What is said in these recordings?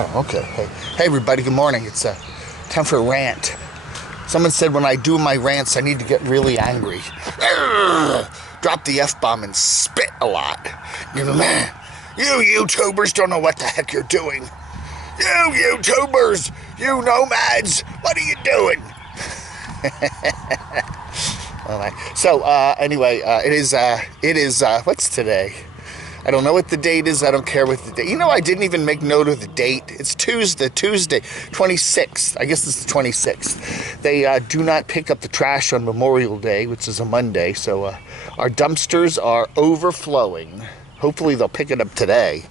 Oh, okay. Hey, everybody. Good morning. It's time for a rant. Someone said when I do my rants, I need to get really angry. Drop the F-bomb and spit a lot. You YouTubers don't know what the heck you're doing. You YouTubers, you Nomads, what are you doing? All right. So anyway, it is what's today? I don't know what the date is. I don't care what the date. I didn't even make note of the date. It's Tuesday, 26th. I guess it's the 26th. They do not pick up the trash on Memorial Day, which is a Monday. So our dumpsters are overflowing. Hopefully they'll pick it up today.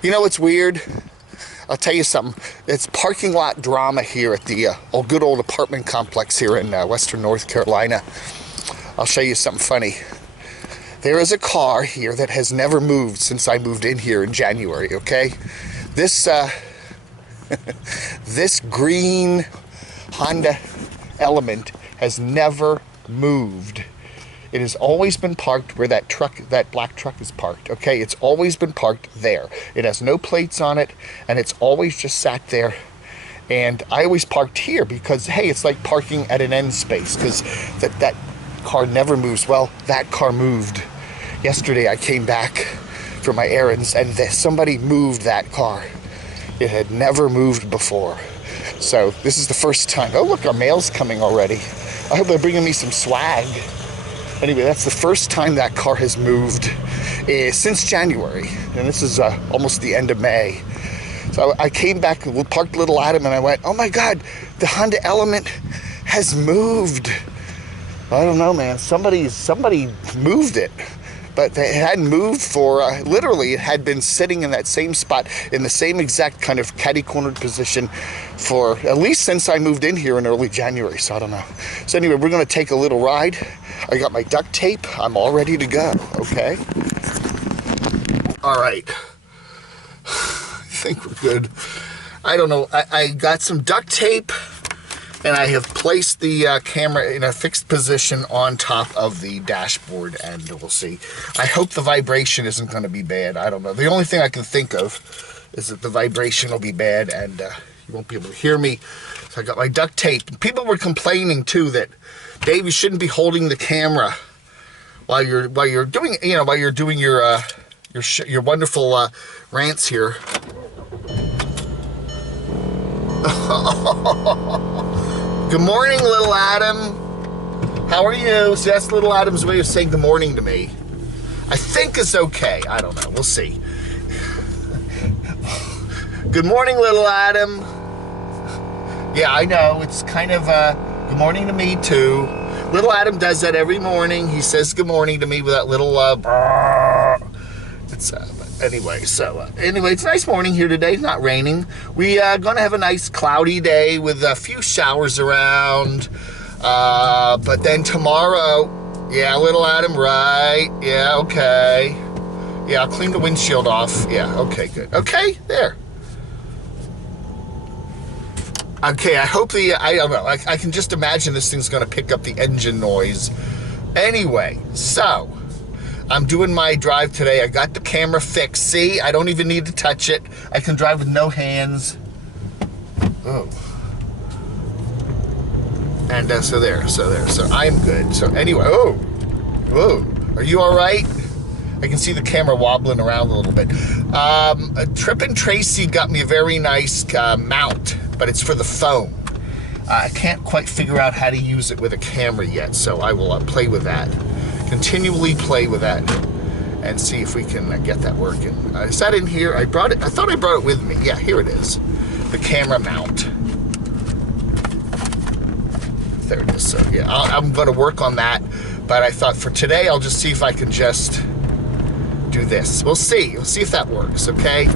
You know what's weird? I'll tell you something. It's parking lot drama here at the good old apartment complex here in Western North Carolina. I'll show you something funny. There is a car here that has never moved since I moved in here in January, okay? This this green Honda Element has never moved. It has always been parked where that black truck is parked, okay? It's always been parked there. It has no plates on it, and it's always just sat there. And I always parked here because, hey, it's like parking at an end space because that car never moves. Well, that car moved. Yesterday I came back for my errands and somebody moved that car. It had never moved before. So this is the first time. Oh, look, our mail's coming already. I hope they're bringing me some swag. Anyway, that's the first time that car has moved since January. And this is almost the end of May. So I came back, we parked Little Adam, and I went, oh my God, the Honda Element has moved. I don't know, man. Somebody moved it. But it hadn't moved for, literally, it had been sitting in that same spot, in the same exact kind of catty-cornered position for at least since I moved in here in early January, so I don't know. So anyway, we're going to take a little ride. I got my duct tape. I'm all ready to go, okay? All right. I think we're good. I don't know. I got some duct tape. And I have placed the camera in a fixed position on top of the dashboard, and we'll see. I hope the vibration isn't going to be bad. I don't know. The only thing I can think of is that the vibration will be bad, and you won't be able to hear me. So I got my duct tape. People were complaining too that, Dave, you shouldn't be holding the camera while you're doing your wonderful rants here. Good morning, Little Adam. How are you? See, that's Little Adam's way of saying good morning to me. I think it's okay. I don't know. We'll see. Good morning, Little Adam. Yeah, I know. It's kind of good morning to me, too. Little Adam does that every morning. He says good morning to me with that little it's anyway, it's a nice morning here today. It's not raining. We are going to have a nice cloudy day with a few showers around. But then tomorrow, yeah, Little Adam, right? Yeah, okay. Yeah, I'll clean the windshield off. Yeah, okay, good. Okay, there. Okay, I hope I don't know. I can just imagine this thing's going to pick up the engine noise. Anyway, so I'm doing my drive today. I got the camera fixed. See, I don't even need to touch it. I can drive with no hands. Oh. And so I'm good. So anyway, whoa, are you all right? I can see the camera wobbling around a little bit. Trip and Tracy got me a very nice mount, but it's for the phone. I can't quite figure out how to use it with a camera yet, so I will play with that. Continually play with that and see if we can get that working. Is that in here? I brought it. I thought I brought it with me. Yeah, here it is. The camera mount. There it is. So yeah, I'm going to work on that. But I thought for today, I'll just see if I can just do this. We'll see. We'll see if that works. Okay.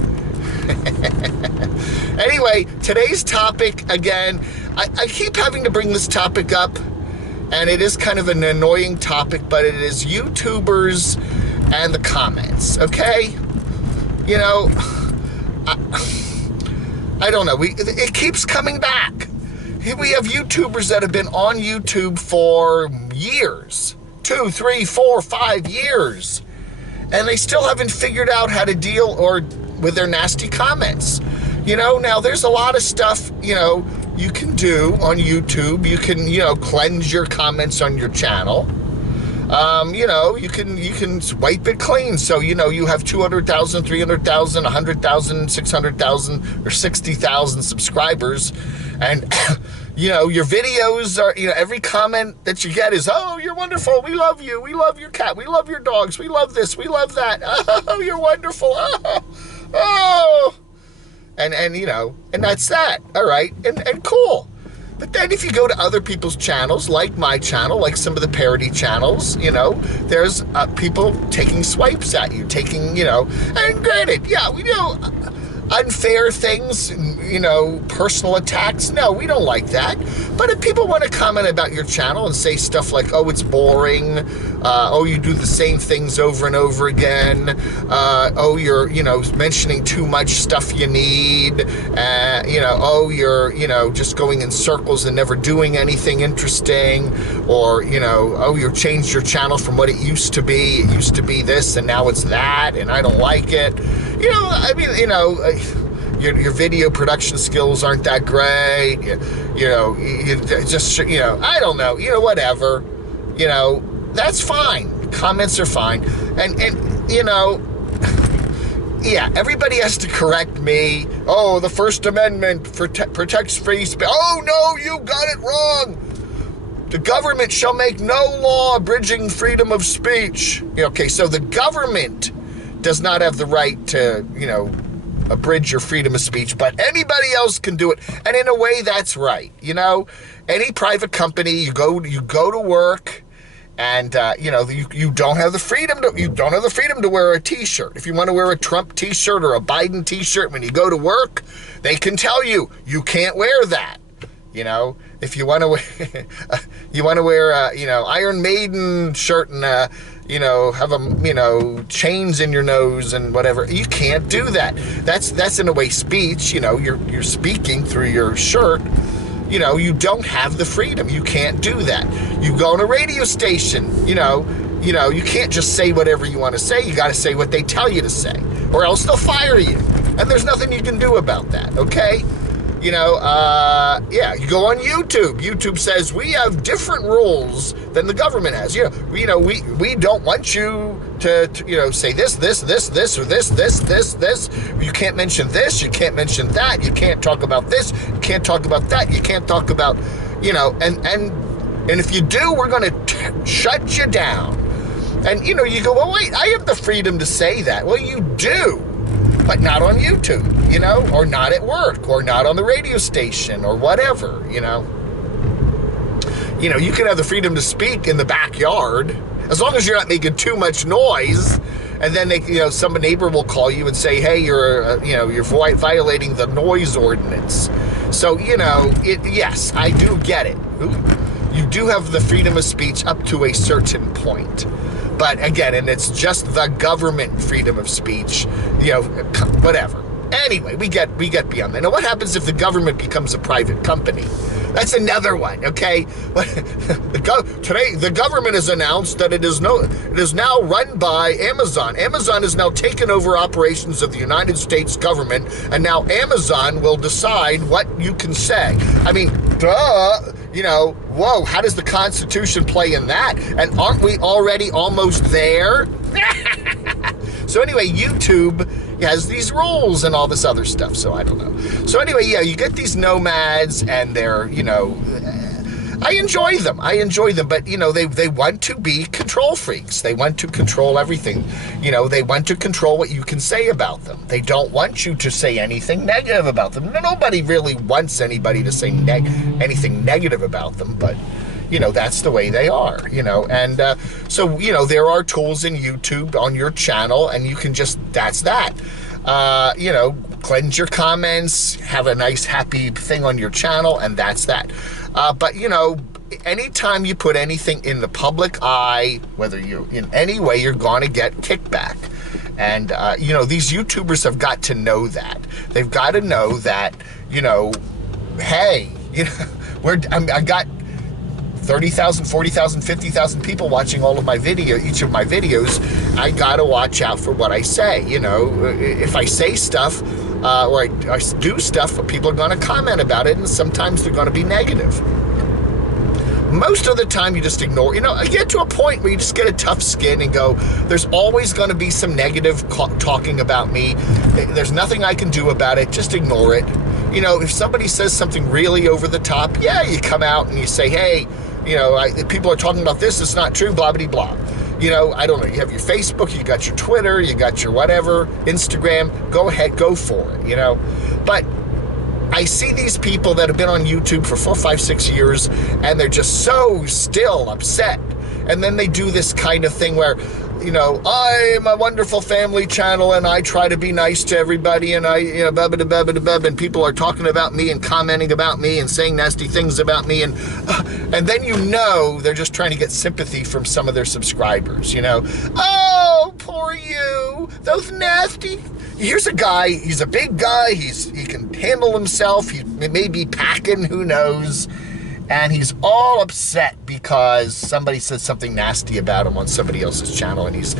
Anyway, today's topic again. I keep having to bring this topic up. And it is kind of an annoying topic, but it is YouTubers and the comments, okay? You know, I don't know. It keeps coming back. We have YouTubers that have been on YouTube for years. 2, 3, 4, 5 years. And they still haven't figured out how to deal or with their nasty comments. You know, now there's a lot of stuff, you know, you can do on YouTube. You can, you know, cleanse your comments on your channel. You know, you can wipe it clean. So, you know, you have 200,000, 300,000, 100,000, 600,000, or 60,000 subscribers. And, you know, your videos are, you know, every comment that you get is, oh, you're wonderful. We love you. We love your cat. We love your dogs. We love this. We love that. Oh, you're wonderful. Oh. And you know, and that's that. All right. And cool. But then if you go to other people's channels, like my channel, like some of the parody channels, you know, there's people taking swipes at you, taking, you know, and granted, yeah, we know unfair things, you know, personal attacks. No, we don't like that. But if people want to comment about your channel and say stuff like, oh, it's boring, oh, you do the same things over and over again, oh, you're, you know, mentioning too much stuff you need, you know, oh, you're, you know, just going in circles and never doing anything interesting, or, you know, oh, you've changed your channel from what it used to be. It used to be this and now it's that, and I don't like it. You know, I mean, you know, your video production skills aren't that great. You know, you just, you know, I don't know, you know, whatever, you know, that's fine. Comments are fine. And you know, yeah, everybody has to correct me. Oh, the First Amendment protects free speech. Oh, no, you got it wrong. The government shall make no law abridging freedom of speech. Okay, so the government does not have the right to, you know, abridge your freedom of speech, but anybody else can do it. And in a way, that's right. You know, any private company, you go to work, and you know, you don't have the freedom to wear a T-shirt. If you want to wear a Trump T-shirt or a Biden T-shirt when you go to work, they can tell you can't wear that. You know, if you want to wear, you know, Iron Maiden shirt and you know, have you know, chains in your nose and whatever, you can't do that. That's in a way speech. You know, you're speaking through your shirt. You know, you don't have the freedom. You can't do that. You go on a radio station, you know, you can't just say whatever you want to say. You got to say what they tell you to say, or else they'll fire you. And there's nothing you can do about that, okay? You know, yeah, you go on YouTube. YouTube says we have different rules than the government has. You know, we don't want you to you know, say this, or this. You can't mention this. You can't mention that. You can't talk about this. You can't talk about that. You can't talk about, you know, and if you do, we're going to shut you down. And, you know, you go, well, wait, I have the freedom to say that. Well, you do. But not on YouTube, you know, or not at work, or not on the radio station, or whatever, you know. You know, you can have the freedom to speak in the backyard, as long as you're not making too much noise, and then they, you know, some neighbor will call you and say, hey, you're, you know, you're violating the noise ordinance. So, you know, yes, I do get it. You do have the freedom of speech up to a certain point. But again, and it's just the government freedom of speech, you know, whatever. Anyway, we get beyond that. Now, what happens if the government becomes a private company? That's another one, okay? Today, the government has announced that it is now run by Amazon. Amazon has now taken over operations of the United States government, and now Amazon will decide what you can say. I mean, duh. You know, whoa, how does the Constitution play in that? And aren't we already almost there? So anyway, YouTube has these rules and all this other stuff, so I don't know. So anyway, yeah, you get these nomads, and they're, you know, I enjoy them, but, you know, they want to be control freaks. They want to control everything. You know, they want to control what you can say about them. They don't want you to say anything negative about them. Nobody really wants anybody to say anything negative about them, but, you know, that's the way they are, you know. And so, you know, there are tools in YouTube on your channel, and you can just, that's that. You know, cleanse your comments, have a nice happy thing on your channel, and that's that. But, you know, anytime you put anything in the public eye, whether you in any way, you're going to get kickback. And, you know, these YouTubers have got to know that. They've got to know that, you know, hey, you know, I got 30,000, 40,000, 50,000 people watching all of my each of my videos, I gotta watch out for what I say. You know, if I say stuff or I do stuff, people are gonna comment about it, and sometimes they're gonna be negative. Most of the time you just ignore, you know, you get to a point where you just get a tough skin and go, there's always going to be some negative talking about me. There's nothing I can do about it. Just ignore it. You know, if somebody says something really over the top, yeah, you come out and you say, hey, you know, people are talking about this. It's not true, blah, blah, blah. You know, I don't know. You have your Facebook, you got your Twitter, you got your whatever, Instagram. Go ahead, go for it, you know. But I see these people that have been on YouTube for 4, 5, 6 years, and they're just so still upset. And then they do this kind of thing where, you know, I'm a wonderful family channel, and I try to be nice to everybody, and and people are talking about me and commenting about me and saying nasty things about me, and then you know they're just trying to get sympathy from some of their subscribers, you know. Oh, poor you, those nasty. Here's a guy, he's a big guy, he can handle himself, he may be packing, who knows, and he's all upset because somebody said something nasty about him on somebody else's channel, and he's,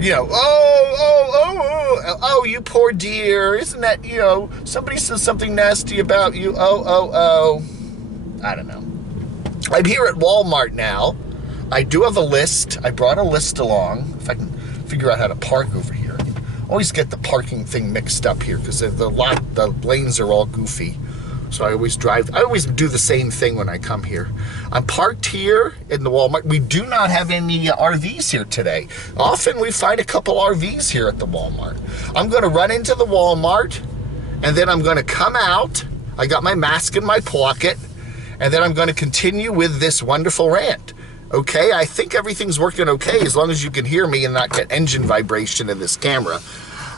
you know, oh, you poor dear, isn't that, you know, somebody says something nasty about you, I don't know. I'm here at Walmart now. I do have a list. I brought a list along, if I can figure out how to park over here. Always get the parking thing mixed up here because the lanes are all goofy. So I always do the same thing when I come here. I'm parked here in the Walmart. We do not have any RVs here today. Often we find a couple RVs here at the Walmart. I'm going to run into the Walmart, and then I'm going to come out. I got my mask in my pocket, and then I'm going to continue with this wonderful rant. Okay, I think everything's working okay as long as you can hear me and not get engine vibration in this camera.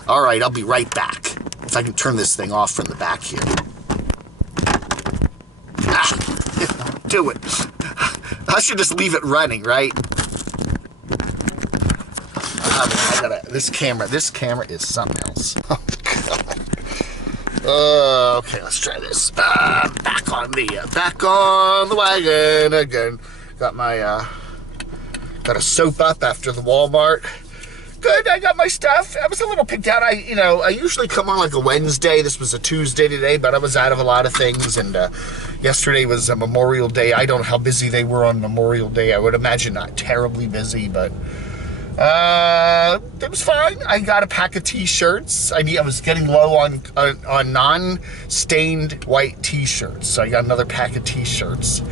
All right, I'll be right back. If I can turn this thing off from the back here. Do it. I should just leave it running, right? This camera is something else. Oh, God. Okay, let's try this. Back on the wagon again. Got a soap up after the Walmart. Good, I got my stuff. I was a little picked out. I usually come on like a Wednesday. This was a Tuesday today, but I was out of a lot of things, and yesterday was a Memorial Day. I don't know how busy they were on Memorial Day. I would imagine not terribly busy, but it was fine. I got a pack of t-shirts. I was getting low on non-stained white t-shirts, so I got another pack of t-shirts.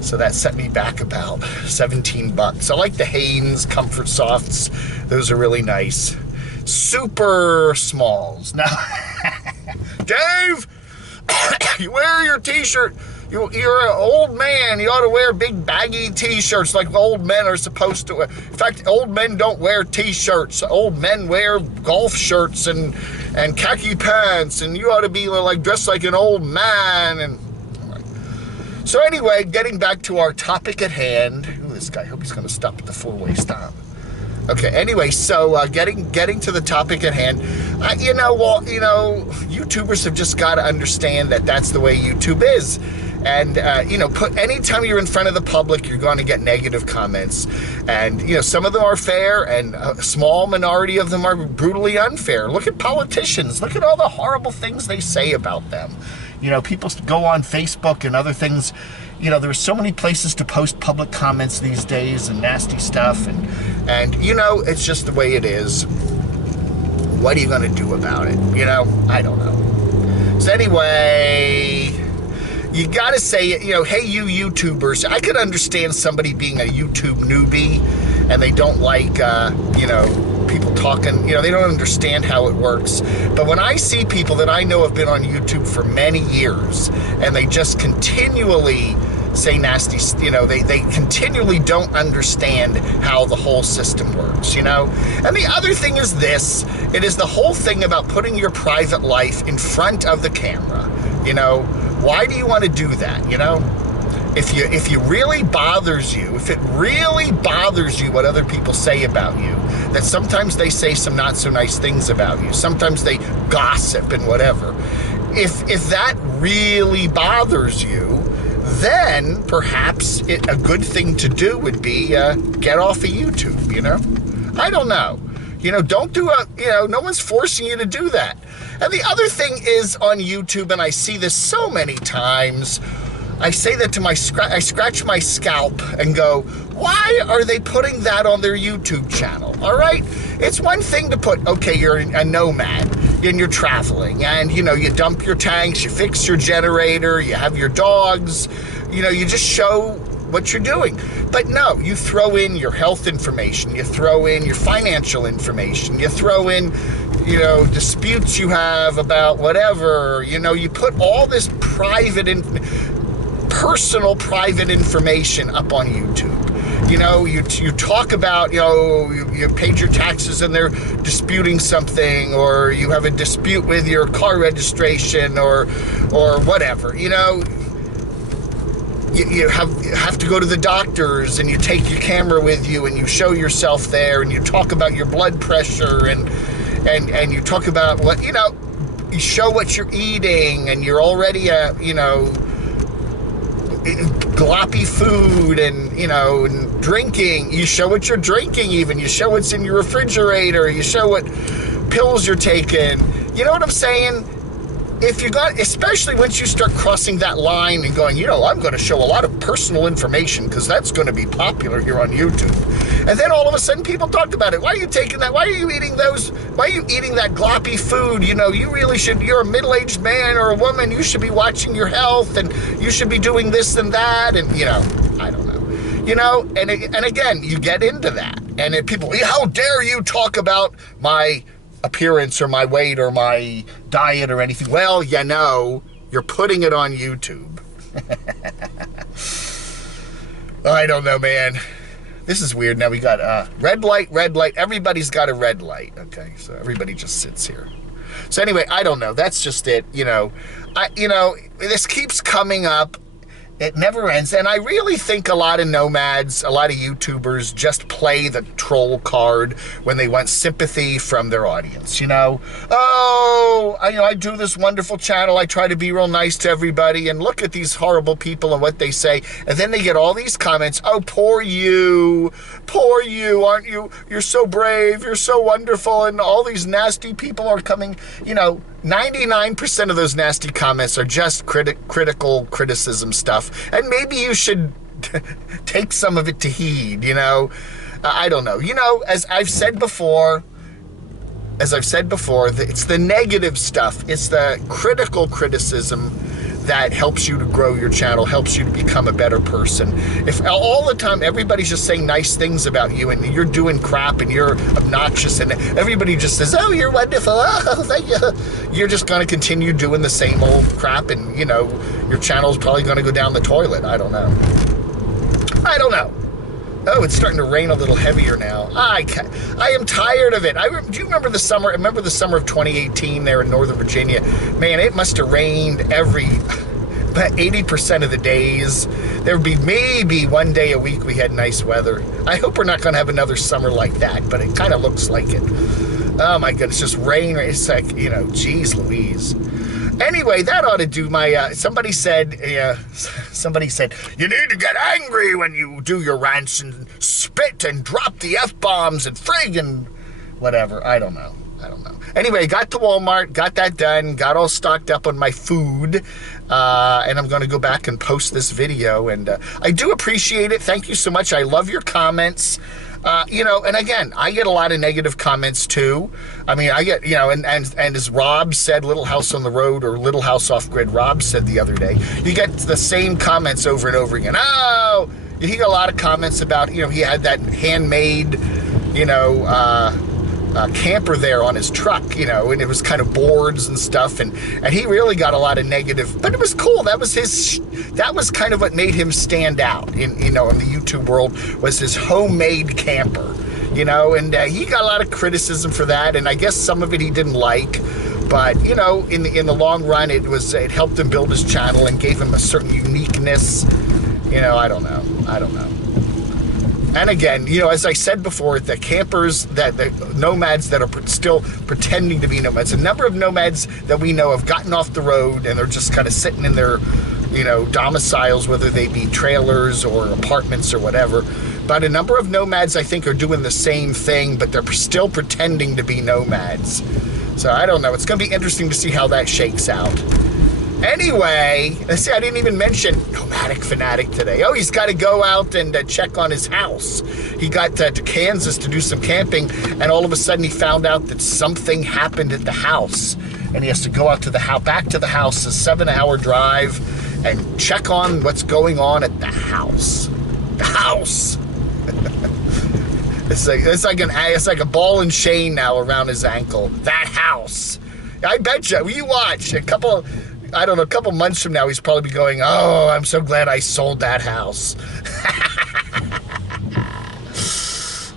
So that set me back about $17. I like the Hanes Comfort Softs. Those are really nice. Super smalls. Now, Dave, you wear your t-shirt. You're an old man. You ought to wear big baggy t-shirts like old men are supposed to wear. In fact, old men don't wear t-shirts. Old men wear golf shirts and khaki pants, and you ought to be like dressed like an old man. And so anyway, getting back to our topic at hand. Ooh, this guy, I hope he's going to stop at the four-way stop. Okay, anyway, so getting to the topic at hand. YouTubers have just got to understand that that's the way YouTube is. And, anytime you're in front of the public, you're going to get negative comments. And, some of them are fair, and a small minority of them are brutally unfair. Look at politicians. Look at all the horrible things they say about them. People go on Facebook and other things. There's so many places to post public comments these days and nasty stuff. And it's just the way it is. What are you going to do about it? I don't know. So anyway, you got to say, hey, you YouTubers. I could understand somebody being a YouTube newbie and they don't like, people talking, they don't understand how it works. But when I see people that I know have been on YouTube for many years and they just continually say nasty, they continually don't understand how the whole system works, And the other thing is this, it is the whole thing about putting your private life in front of the camera, Why do you want to do that, If it really bothers you what other people say about you, that sometimes they say some not so nice things about you, sometimes they gossip and whatever. If that really bothers you, then perhaps a good thing to do would be get off of YouTube, you know? I don't know. You know, don't do no one's forcing you to do that. And the other thing is on YouTube, and I see this so many times, I say that to I scratch my scalp and go, why are they putting that on their YouTube channel? All right? It's one thing to put, okay, you're a nomad and you're traveling and, you know, you dump your tanks, you fix your generator, you have your dogs, you know, you just show what you're doing. But no, you throw in your health information, you throw in your financial information, you throw in, you know, disputes you have about whatever, you know, you put all this personal private information up on YouTube. You know, you talk about, you know, you paid your taxes and they're disputing something, or you have a dispute with your car registration or whatever, you know. You have to go to the doctors and you take your camera with you and you show yourself there and you talk about your blood pressure and you talk about what, you know, you show what you're eating and you're already you know, gloppy food and, you know, and drinking. You show what you're drinking even. You show what's in your refrigerator. You show what pills you're taking. You know what I'm saying? If you got, especially once you start crossing that line and going, you know, I'm going to show a lot of personal information because that's going to be popular here on YouTube. And then all of a sudden people talk about it. Why are you taking that? Why are you eating those? Why are you eating that gloppy food? You know, you really should, you're a middle-aged man or a woman. You should be watching your health and you should be doing this and that. And, you know, I don't know. You know, and again, you get into that. And people, how dare you talk about my appearance or my weight or my diet or anything. Well, you know, you're putting it on YouTube. I don't know, man. This is weird. Now we got red light, red light. Everybody's got a red light. Okay, so everybody just sits here. So anyway, I don't know. That's just it. You know, this keeps coming up. It never ends. And I really think a lot of nomads, a lot of YouTubers just play the troll card when they want sympathy from their audience, you know? Oh, I do this wonderful channel. I try to be real nice to everybody. And look at these horrible people and what they say. And then they get all these comments. Oh, poor you. Poor you. Aren't you? You're so brave. You're so wonderful. And all these nasty people are coming, you know. 99% of those nasty comments are just critical criticism stuff. And maybe you should take some of it to heed, you know. I don't know. You know, as I've said before, it's the negative stuff. It's the critical criticism that helps you to grow your channel, helps you to become a better person. If all the time everybody's just saying nice things about you and you're doing crap and you're obnoxious and everybody just says, oh, you're wonderful, oh, thank you, you're just gonna continue doing the same old crap and, you know, your channel's probably gonna go down the toilet. I don't know. Oh, it's starting to rain a little heavier now. I am tired of it. Do you remember the summer? I remember the summer of 2018 there in Northern Virginia. Man, it must have rained about 80% of the days. There would be maybe one day a week we had nice weather. I hope we're not going to have another summer like that, but it kind of looks like it. Oh my goodness, just rain. It's like, you know, geez Louise. Anyway, that ought to do my, somebody said, you need to get angry when you do your rants and spit and drop the F-bombs and frig and whatever. I don't know. Anyway, got to Walmart, got that done, got all stocked up on my food, and I'm going to go back and post this video. And I do appreciate it. Thank you so much. I love your comments. You know, and again, I get a lot of negative comments too. I mean, I get, you know, and as Rob said, Little House on the Road or Little House Off Grid, Rob said the other day, you get the same comments over and over again. Oh, he got a lot of comments about, you know, he had that handmade, you know, camper there on his truck, you know, and it was kind of boards and stuff, and he really got a lot of negative, but it was cool. That was kind of what made him stand out in, you know, in the YouTube world, was his homemade camper, you know, and he got a lot of criticism for that, and I guess some of it he didn't like, but, you know, in the long run, it helped him build his channel and gave him a certain uniqueness. You know, I don't know. And again, you know, as I said before, the campers, the nomads that are still pretending to be nomads, a number of nomads that we know have gotten off the road and they're just kind of sitting in their, domiciles, whether they be trailers or apartments or whatever. But a number of nomads, I think, are doing the same thing, but they're still pretending to be nomads. So I don't know. It's going to be interesting to see how that shakes out. Anyway, let's see, I didn't even mention Nomadic Fanatic today. Oh, he's got to go out and check on his house. He got to Kansas to do some camping, and all of a sudden he found out that something happened at the house. And he has to go out to the house, back to the house, a 7-hour drive, and check on what's going on at the house. The house. It's like a ball and chain now around his ankle. That house. I bet you watch a couple months from now, he's probably going, oh, I'm so glad I sold that house.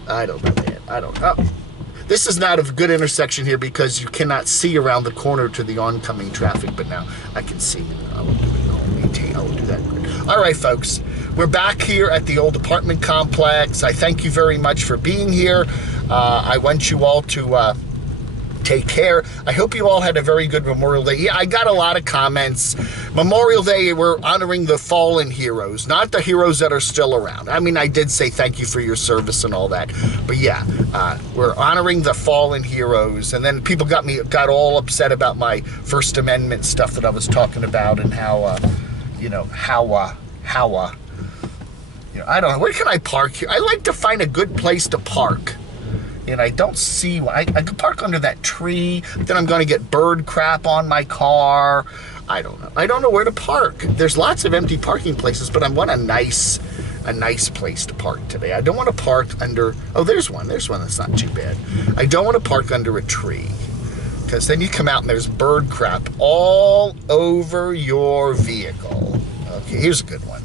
I don't know, man. I don't know. This is not a good intersection here because you cannot see around the corner to the oncoming traffic, but now I can see. I will do it. I will do that. All right, folks. We're back here at the old apartment complex. I thank you very much for being here. I want you all to take care. I hope you all had a very good Memorial Day. Yeah, I got a lot of comments. Memorial Day, we're honoring the fallen heroes, not the heroes that are still around. I mean, I did say thank you for your service and all that. But yeah, we're honoring the fallen heroes. And then people got all upset about my First Amendment stuff that I was talking about and how, I don't know. Where can I park here? I like to find a good place to park. And I don't see, I could park under that tree, then I'm going to get bird crap on my car. I don't know. I don't know where to park. There's lots of empty parking places, but I want a nice place to park today. I don't want to park under, oh, there's one that's not too bad. I don't want to park under a tree, because then you come out and there's bird crap all over your vehicle. Okay, here's a good one.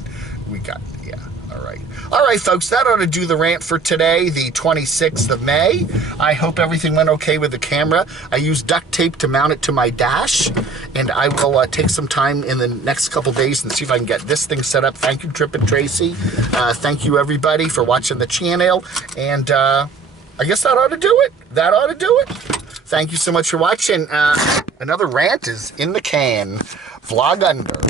We got, yeah, all right. All right, folks, that ought to do the rant for today, the 26th of May. I hope everything went okay with the camera. I used duct tape to mount it to my dash, and I will take some time in the next couple days and see if I can get this thing set up. Thank you, Trip and Tracy. Thank you, everybody, for watching the channel, and I guess that ought to do it. That ought to do it. Thank you so much for watching. Another rant is in the can. Vlog under.